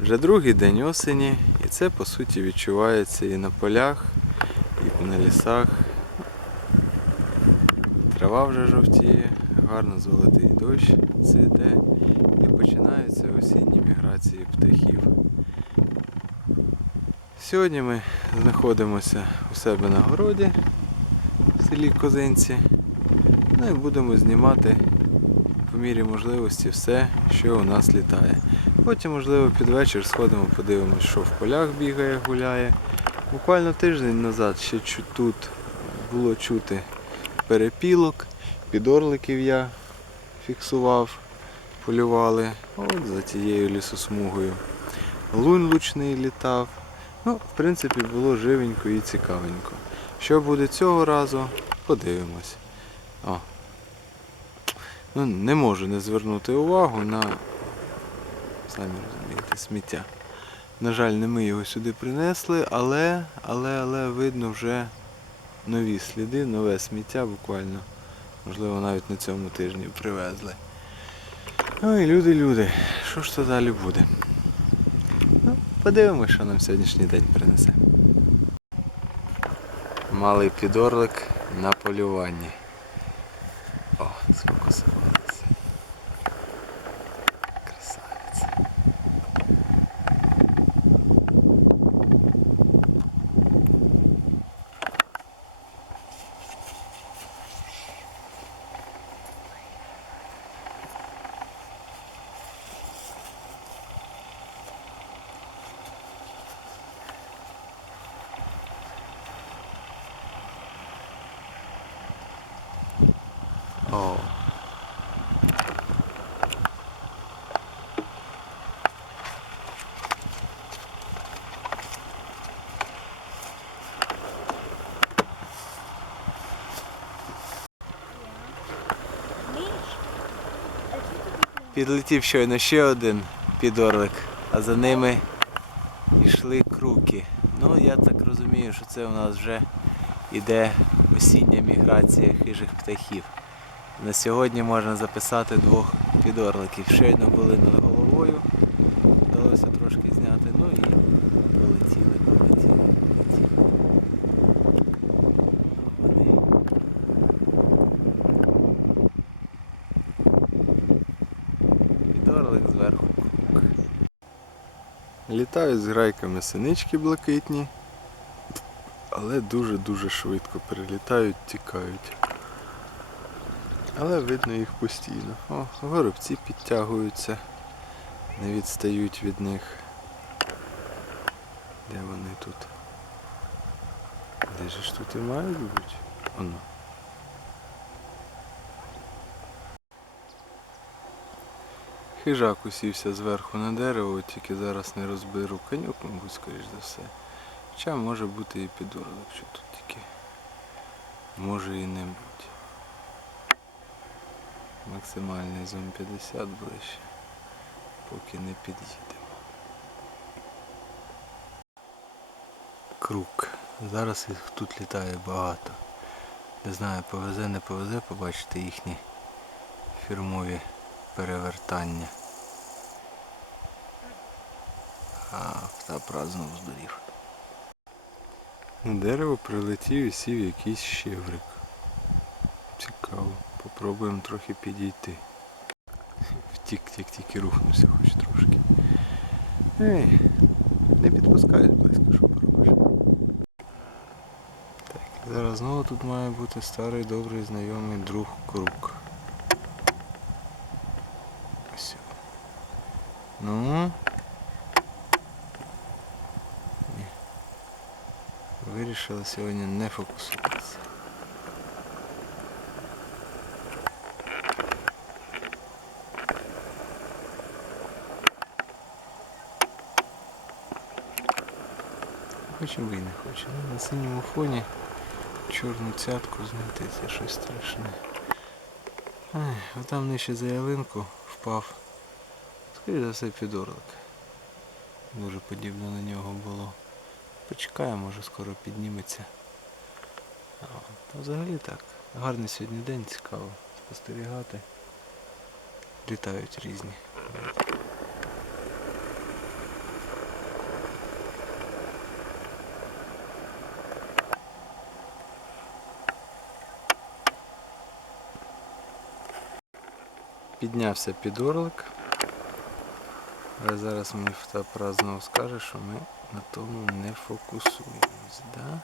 Вже другий день осені, і це по суті відчувається і на полях, і на лісах. Трава вже жовтіє, гарно золотий дощ цвіте і починаються осінні міграції птахів. Сьогодні ми знаходимося у себе на городі в селі Козинці. Ну і будемо знімати по мірі можливості все, що у нас літає. Потім, можливо, під вечір сходимо, подивимось, що в полях бігає, гуляє. Буквально тиждень назад ще тут було чути перепілок, підорликів я фіксував, полювали. От за тією лісосмугою. Лунь лучний літав. Ну, в принципі, було живенько і цікавенько. Що буде цього разу, подивимось. О. Ну, не можу не звернути увагу на, самі розумієте, сміття. На жаль, не ми його сюди принесли, але, але, але видно вже нові сліди, нове сміття буквально. Можливо, навіть на цьому тижні привезли. Ой, люди, люди, що ж то далі буде? Ну, подивимось, що нам сьогоднішній день принесе. Малий підорлик на полюванні. О, О. Підлетів щойно ще один підорлик, а за ними йшли круки. Ну, я так розумію, що це у нас вже іде осіння міграція хижих птахів. На сьогодні можна записати двох підорликів. Щойно були над головою, вдалося трошки зняти, ну і полетіли, полетіли, полетіли. Вони. Підорлик зверху круг. Літають з грайками синички блакитні, але дуже-дуже швидко перелітають, тікають. Але видно їх постійно. О, горобці підтягуються, не відстають від них. Де вони тут? Де ж тут і мають бути? Оно. Хижак усівся зверху на дерево, тільки зараз не розберу конюк, мабуть, скоріш за все. Хоча може бути і підорлик, що тут тільки може і не бути. Максимальний зум 50 ближче, поки не під'їдемо. Круг. Зараз їх тут літає багато. Не знаю, повезе, не повезе, побачите їхні фірмові перевертання. А птапра знову здурів. На дерево прилетів і сів якийсь щеврик. Цікаво. Попробуємо трохи підійти. Втік, тік, тільки рухнувся хоч трошки. Ей, не підпускають близько, що поробиш. Так, зараз знову тут має бути старий добрий знайомий друг круг. Ось. Ну. Ні. Вирішили сьогодні не фокусуватися. Хоче ви не хоче. Ну, на синьому фоні чорну цятку знайти це щось страшне. Ай, отам нижче за ялинку впав. Скоріше за все підорлик. Дуже подібно на нього було. Почекаємо, може скоро підніметься. А, взагалі так. Гарний сьогодні день, цікаво спостерігати. Літають різні. Піднявся під орлик. Але зараз мені фотоапарат знову скаже, що ми на тому не фокусуємось, да?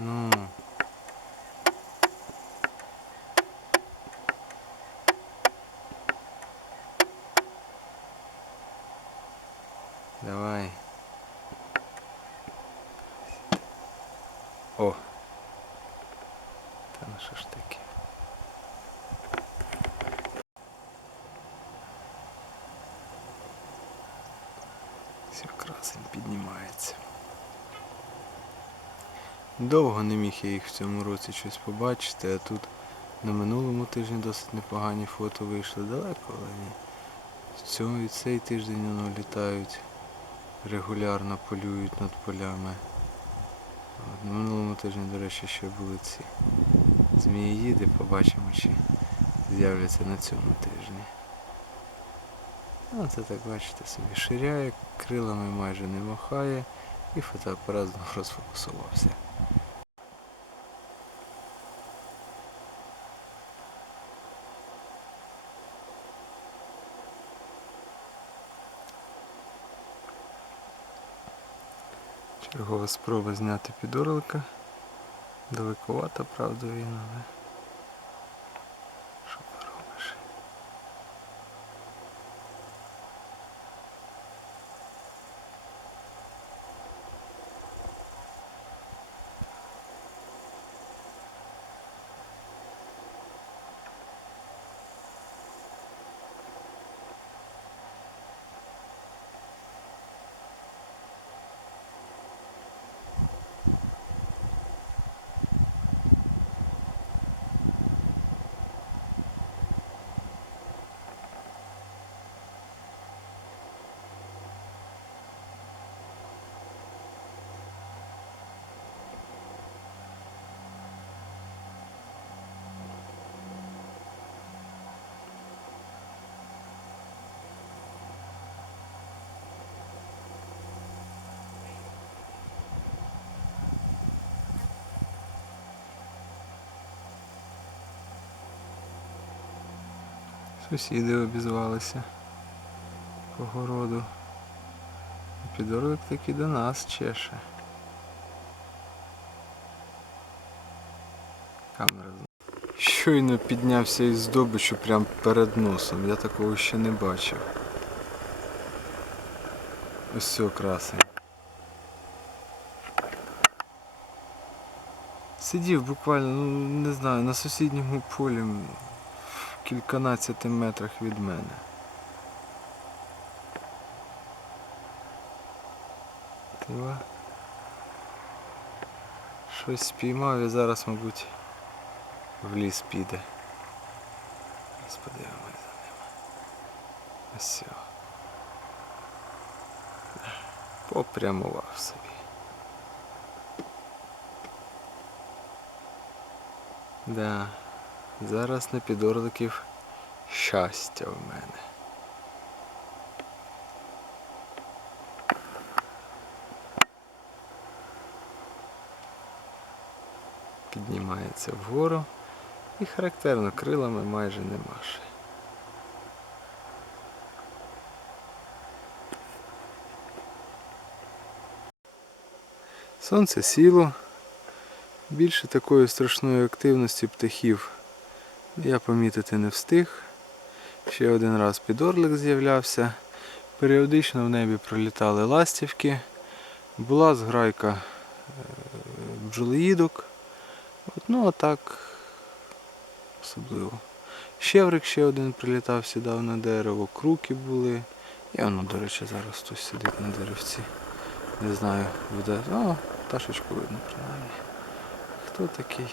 Ну. Давай. О. Та ну що ж таке? Все красень піднімається. Довго не міг я їх в цьому році щось побачити, а тут на минулому тижні досить непогані фото вийшли далеко, але ні. Цього і цей тиждень воно літають, регулярно полюють над полями. От, на минулому тижні, до речі, ще були ці зміїїди, побачимо, чи з'являться на цьому тижні. Ну, це так бачите собі ширяє, крилами майже не махає і фотоапарат знову розфокусувався. Чергова спроба зняти підорлика. Далековато, правда, він, але. Сусіди обізвалися по городу. Підорлик таки до нас чеше. Камера. Щойно піднявся із здобичу прямо перед носом. Я такого ще не бачив. Ось цього красень. Сидів буквально, ну не знаю, на сусідньому полі кільканадцяти метрах від мене. Тива. Щось спіймав і зараз, мабуть, в ліс піде. Зараз за ним. Ось. цього. Попрямував собі. Да. Зараз на підорликів щастя в мене. Піднімається вгору і характерно крилами майже не маше. Сонце сіло. Більше такої страшної активності птахів я помітити не встиг. Ще один раз підорлик з'являвся. Періодично в небі пролітали ластівки. Була зграйка е, бджолоїдок. Ну а так особливо. Щеврик ще один прилітав, сідав на дерево, круки були. І воно, до речі, зараз хтось сидить на деревці. Не знаю, буде. О, пташечку видно принаймні. Хто такий?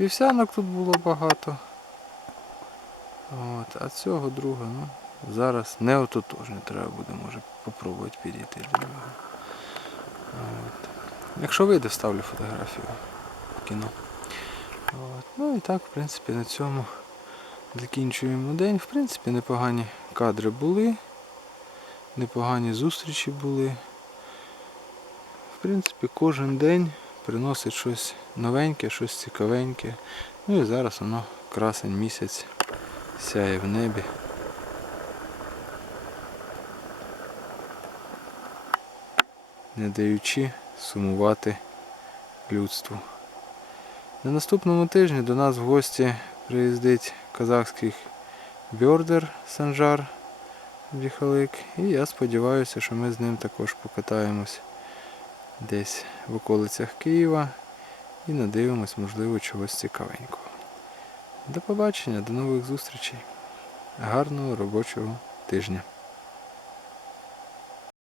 Вівсянок тут було багато. От, а цього друга, ну, зараз не ототожне, треба буде, може, попробувати підійти до нього. От. Якщо вийде, вставлю фотографію в кіно. От. Ну і так, в принципі, на цьому закінчуємо день. В принципі, непогані кадри були, непогані зустрічі були. В принципі, кожен день приносить щось новеньке, щось цікавеньке. Ну і зараз воно красень місяць сяє в небі. Не даючи сумувати людству. На наступному тижні до нас в гості приїздить казахський бьордер Санжар Біхалик. І я сподіваюся, що ми з ним також покатаємось десь в околицях Києва і надивимось, можливо, чогось цікавенького. До побачення, до нових зустрічей. Гарного робочого тижня.